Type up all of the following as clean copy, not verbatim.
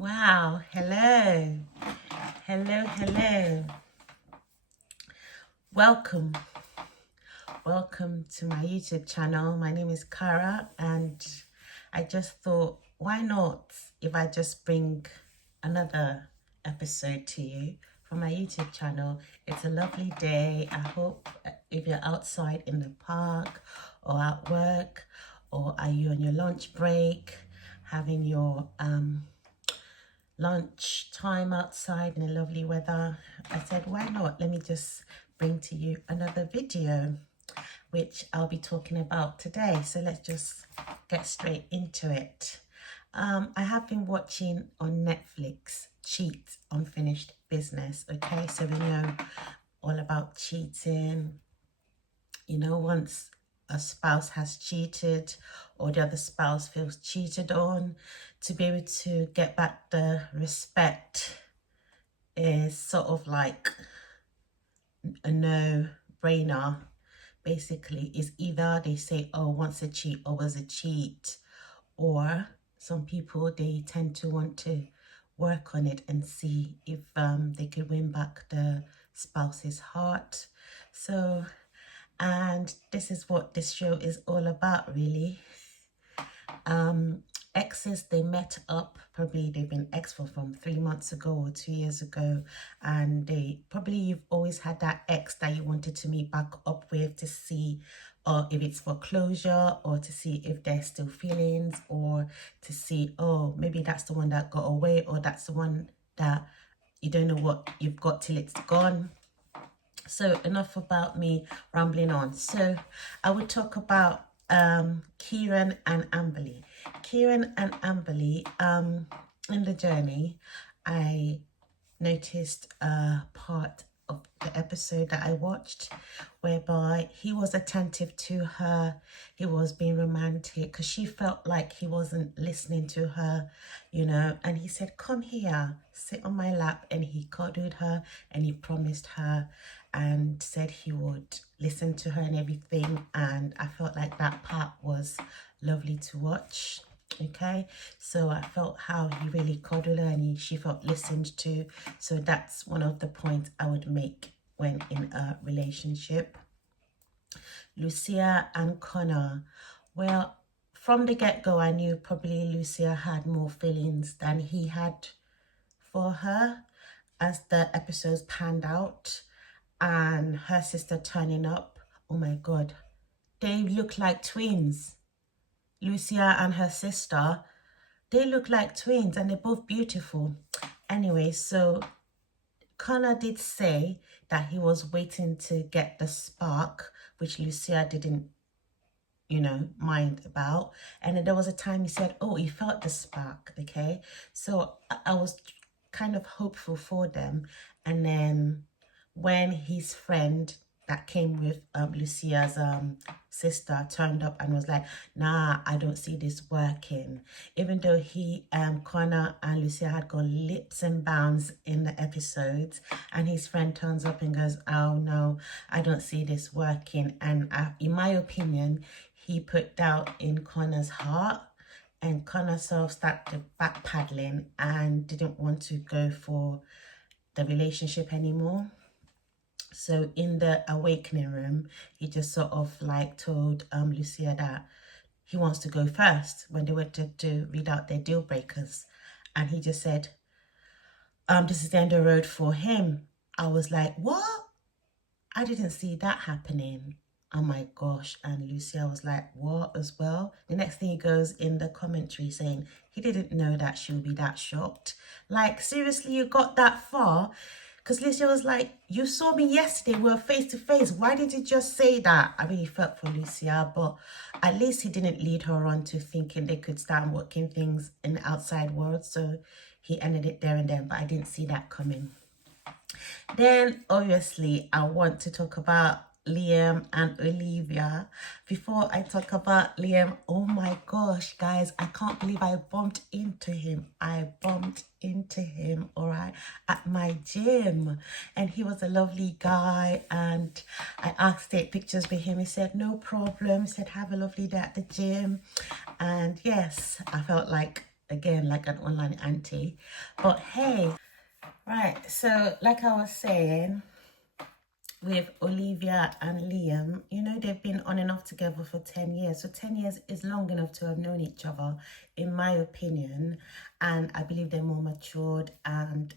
Wow, hello, hello. Welcome to my YouTube channel. My name is Cara, and I just thought, why not if I just bring another episode to you from my YouTube channel. It's a lovely day. I hope if you're outside in the park or at work, or are you on your lunch break having your lunch time outside in the lovely weather, I said, why not? Let me just bring to you another video, which I'll be talking about today. So let's just get straight into it. I have been watching on Netflix, Cheat, Unfinished Business. Okay, so we know all about cheating. You know, once a spouse has cheated or the other spouse feels cheated on, to be able to get back the respect is sort of like a no-brainer. Basically, is either they say, oh, once a cheat, always a cheat, or some people, they tend to want to work on it and see if they could win back the spouse's heart. So, and this is what this show is all about, really. Exes, they met up, probably they've been ex for from 3 months ago or 2 years ago, and you've always had that ex that you wanted to meet back up with to see, or if it's for closure, or to see if there's still feelings, or to see, oh, maybe that's the one that got away, or that's the one that you don't know what you've got till it's gone. So enough about me rambling on. So I would talk about Kieran and Amberly. Kieran and Amberly, in the journey, I noticed a part of the episode that I watched whereby he was attentive to her, he was being romantic because she felt like he wasn't listening to her, you know, and he said, come here, sit on my lap, and he cuddled her and he promised her and said he would listen to her and everything, and I felt like that part was lovely to watch. Okay, so I felt how he really cuddled her and she felt listened to. So that's one of the points I would make when in a relationship. Lucia and Connor. Well, from the get-go, I knew probably Lucia had more feelings than he had for her as the episodes panned out, and her sister turning up. Oh my God, they look like twins. Lucia and her sister, they look like twins and they're both beautiful. Anyway, so Connor did say that he was waiting to get the spark, which Lucia didn't, you know, mind about. And then there was a time he said, oh, he felt the spark. Okay, so I was kind of hopeful for them. And then when his friend that came with Lucia's sister turned up and was like, nah, I don't see this working. Even though Connor and Lucia had gone lips and bounds in the episodes, and his friend turns up and goes, oh no, I don't see this working. And in my opinion, he put doubt in Connor's heart, and Connor sort of started backpedaling and didn't want to go for the relationship anymore. So in the awakening room, he just sort of like told Lucia that he wants to go first when they went to read out their deal breakers. And he just said, this is the end of the road for him. I was like, what? I didn't see that happening. Oh my gosh. And Lucia was like, what as well? The next thing he goes in the commentary saying he didn't know that she would be that shocked. Like, seriously, you got that far? Because Lucia was like, you saw me yesterday, we were face to face. Why did you just say that? I really felt for Lucia, but at least he didn't lead her on to thinking they could start working things in the outside world. So he ended it there and then, but I didn't see that coming. Then, obviously, I want to talk about Liam and Olivia. Before I talk about Liam, oh my gosh, guys, I can't believe I bumped into him. I bumped into him, all right, at my gym. And he was a lovely guy. And I asked to take pictures with him. He said, no problem. He said, have a lovely day at the gym. And yes, I felt like again, like an online auntie. But hey, right, so like I was saying, with Olivia and Liam, you know, they've been on and off together for 10 years. So 10 years is long enough to have known each other, in my opinion. And I believe they're more matured, and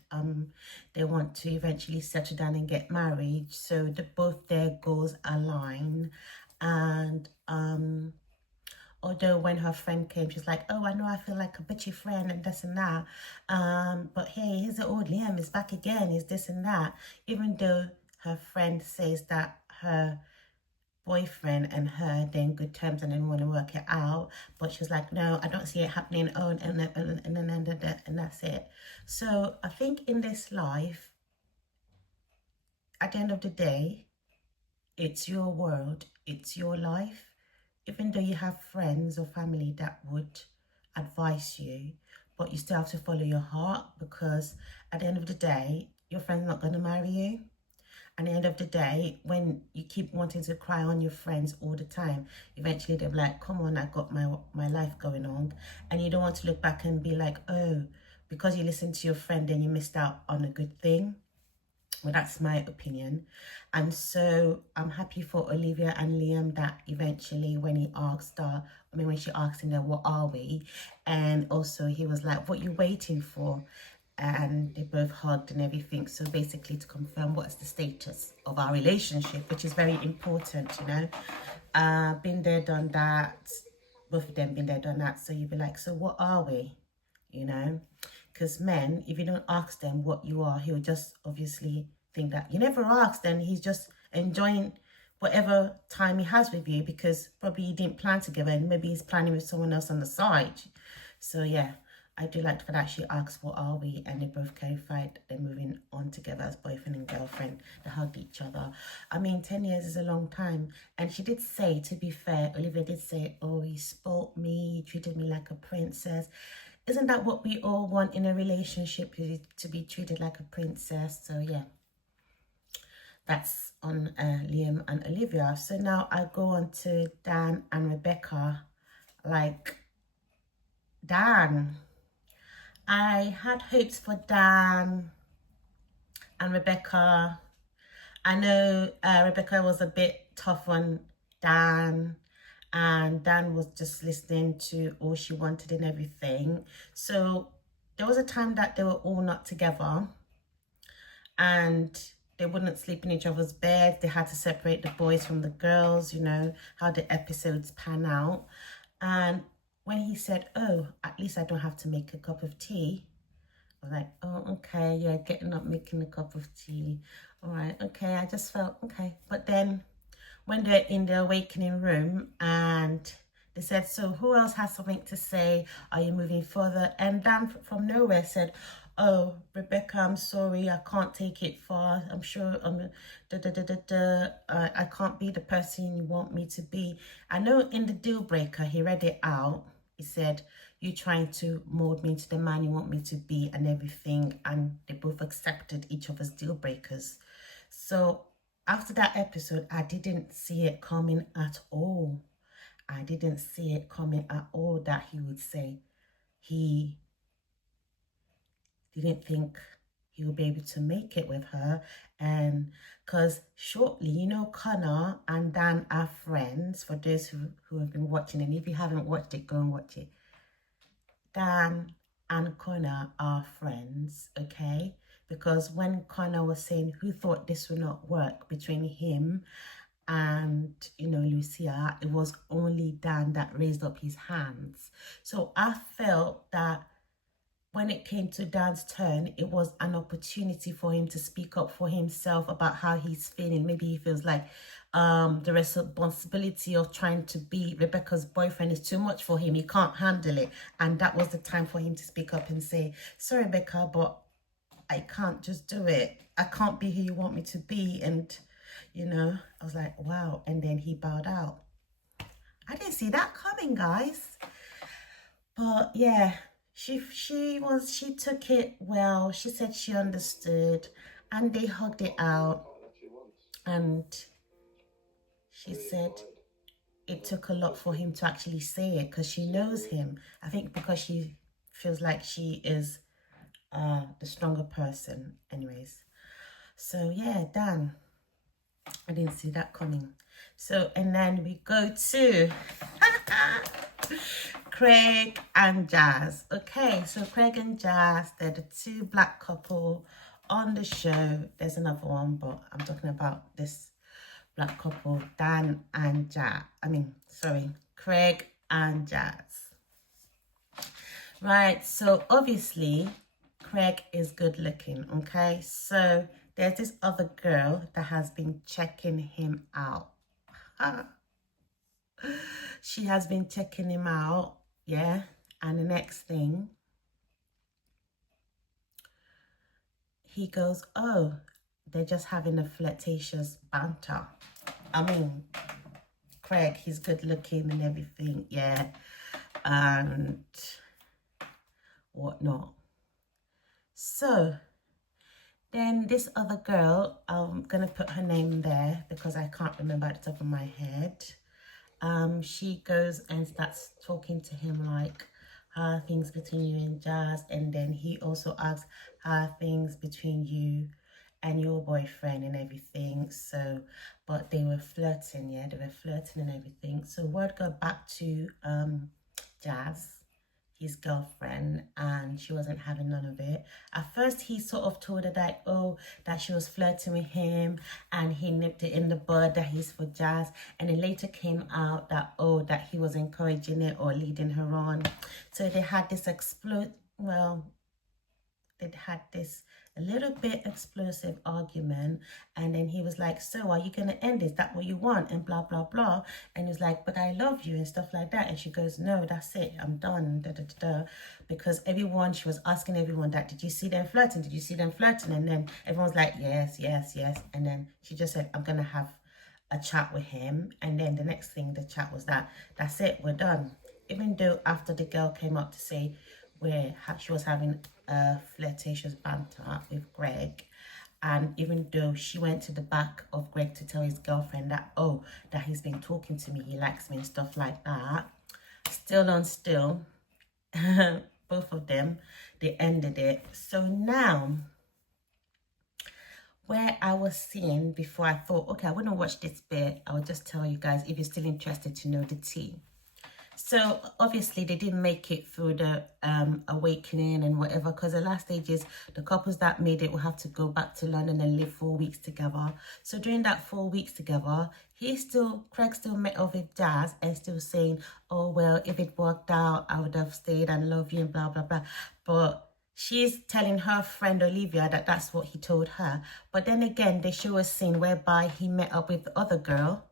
they want to eventually settle down and get married. So both their goals align. And although when her friend came, she's like, oh, I know I feel like a bitchy friend and this and that. But hey, here's the old Liam, is back again, is this and that. Even though her friend says that her boyfriend and her, they're in good terms and didn't want to work it out. But she was like, no, I don't see it happening. Oh, and that's it. So I think in this life, at the end of the day, it's your world, it's your life. Even though you have friends or family that would advise you, but you still have to follow your heart, because at the end of the day, your friend's not going to marry you. At the end of the day, when you keep wanting to cry on your friends all the time, eventually they're like, come on, I got my life going on. And you don't want to look back and be like, oh, because you listened to your friend, then you missed out on a good thing. Well, that's my opinion. And so I'm happy for Olivia and Liam that eventually when he asked her, when she asked him, what are we? And also he was like, what are you waiting for? And they both hugged and everything. So basically to confirm what's the status of our relationship, which is very important, you know. Been there, done that. Both of them been there, done that. So you'd be like, so what are we? You know? Because men, if you don't ask them what you are, he'll just obviously think that you never asked, and he's just enjoying whatever time he has with you, because probably you didn't plan together and maybe he's planning with someone else on the side. So yeah, I do like the fact that she asked what are we, and they both clarified they're moving on together as boyfriend and girlfriend. They hugged each other. I mean, 10 years is a long time. And she did say, to be fair, Olivia did say, oh, he spoilt me, he treated me like a princess. Isn't that what we all want in a relationship, to be treated like a princess? So yeah, that's on Liam and Olivia. So now I go on to Dan and Rebecca. Like, Dan, I had hopes for Dan and Rebecca. I know Rebecca was a bit tough on Dan, and Dan was just listening to all she wanted and everything. So there was a time that they were all not together, and they wouldn't sleep in each other's beds. They had to separate the boys from the girls, you know, how the episodes pan out. And when he said, oh, at least I don't have to make a cup of tea, I was like, oh, okay, yeah, getting up, making a cup of tea. All right, okay, I just felt, okay. But then when they're in the awakening room and they said, so who else has something to say? Are you moving further? And Dan from nowhere said, oh, Rebecca, I'm sorry, I can't take it far. I'm sure I can't be the person you want me to be. I know in the deal breaker, he read it out. He said, you're trying to mold me into the man you want me to be and everything. And they both accepted each other's deal breakers. So after that episode, I didn't see it coming at all. I didn't see it coming at all that he would say he didn't think he would be able to make it with her. And because shortly, you know, Connor and Dan are friends, for those who have been watching. And if you haven't watched it, go and watch it. Dan and Connor are friends, okay? Because when Connor was saying who thought this would not work between him and, you know, Lucia, it was only Dan that raised up his hands. So I felt that when it came to Dan's turn, it was an opportunity for him to speak up for himself about how he's feeling. Maybe he feels like the responsibility of trying to be Rebecca's boyfriend is too much for him. He can't handle it. And that was the time for him to speak up and say, sorry, Rebecca, but I can't just do it. I can't be who you want me to be. And, you know, I was like, wow. And then he bowed out. I didn't see that coming, guys. But yeah, she took it well. She said she understood, and they hugged it out. And she said it took a lot for him to actually say it, because she knows him. I think because she feels like she is the stronger person. Anyways, so yeah, Dan. I didn't see that coming. So, and then we go to Craig and Jazz. Okay, so Craig and Jazz, they're the two black couple on the show. There's another one, but I'm talking about this black couple, Dan and Jazz. Craig and Jazz. Right, so obviously Craig is good looking, okay? So there's this other girl that has been checking him out. She has been checking him out, yeah? And the next thing, he goes, oh, they're just having a flirtatious banter. I mean, Craig, he's good looking and everything, yeah? And whatnot. So then this other girl, I'm gonna put her name there because I can't remember at the top of my head. She goes and starts talking to him like, how are things between you and Jazz? And then he also asks, how are things between you and your boyfriend and everything? So, but they were flirting, yeah, they were flirting and everything. So word got back to Jazz, his girlfriend, and she wasn't having none of it. At first he sort of told her that, oh, that she was flirting with him, and he nipped it in the bud that he's for Jazz. And it later came out that, oh, that he was encouraging it or leading her on. So they had this a little bit explosive argument, and then he was like, so are you gonna end? Is that what you want? And blah blah blah. And he's like, but I love you and stuff like that. And she goes, no, that's it, I'm done, da, da, da, da. Because she was asking everyone that, did you see them flirting, did you see them flirting? And then everyone's like, yes, yes, yes. And then she just said, I'm gonna have a chat with him. And then the next thing, the chat was that's it, we're done. Even though after the girl came up to say where she was having a flirtatious banter with Greg, and even though she went to the back of Greg to tell his girlfriend that, oh, that he's been talking to me, he likes me and stuff like that, still on still, both of them, they ended it. So now, where I was seeing before, I thought, okay, I wouldn't watch this bit, I would just tell you guys if you're still interested to know the tea. So obviously they didn't make it through the awakening and whatever, because the last stage is the couples that made it will have to go back to London and live 4 weeks together. So during that 4 weeks together, Craig still met up with Jazz and still saying, oh, well, if it worked out, I would have stayed and love you and blah, blah, blah. But she's telling her friend Olivia that that's what he told her. But then again, they show a scene whereby he met up with the other girl.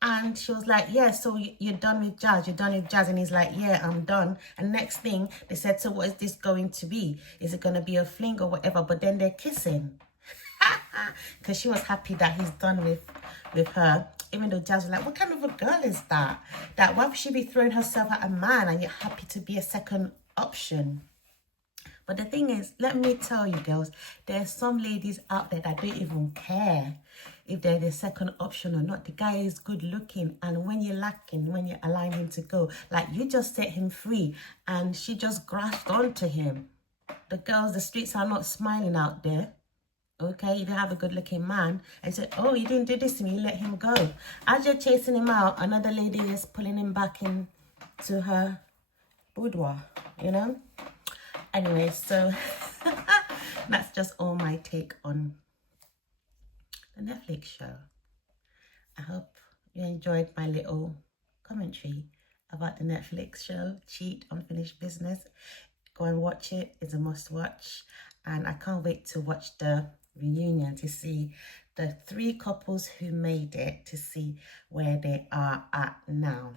And she was like, yeah, so you're done with Jazz, you're done with Jazz. And he's like, yeah, I'm done. And next thing, they said, so what is this going to be? Is it going to be a fling or whatever? But then they're kissing. Because she was happy that he's done with her. Even though Jazz was like, what kind of a girl is that? That why would she be throwing herself at a man and you're happy to be a second option? But the thing is, let me tell you girls, there's some ladies out there that don't even care if they're the second option or not. The guy is good looking, and when you're lacking, when you're allowing him to go, like you just set him free and she just grasped onto him. The streets are not smiling out there. Okay, you don't have a good looking man and said, oh, you didn't do this to me, you let him go. As you're chasing him out, another lady is pulling him back into her boudoir, you know? Anyway, so that's just all my take on the Netflix show. I hope you enjoyed my little commentary about the Netflix show, Cheat, Unfinished Business. Go and watch it. It's a must watch. And I can't wait to watch the reunion to see the 3 couples who made it, to see where they are at now.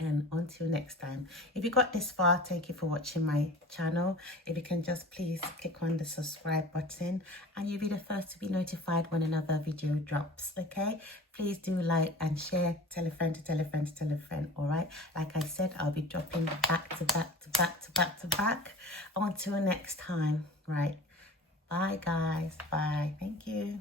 And until next time, if you got this far, thank you for watching my channel. If you can just please click on the subscribe button and you'll be the first to be notified when another video drops, okay? Please do like and share, tell a friend to tell a friend to tell a friend, all right? Like I said, I'll be dropping back to back to back to back to back. Until next time, right? Bye guys, bye, thank you.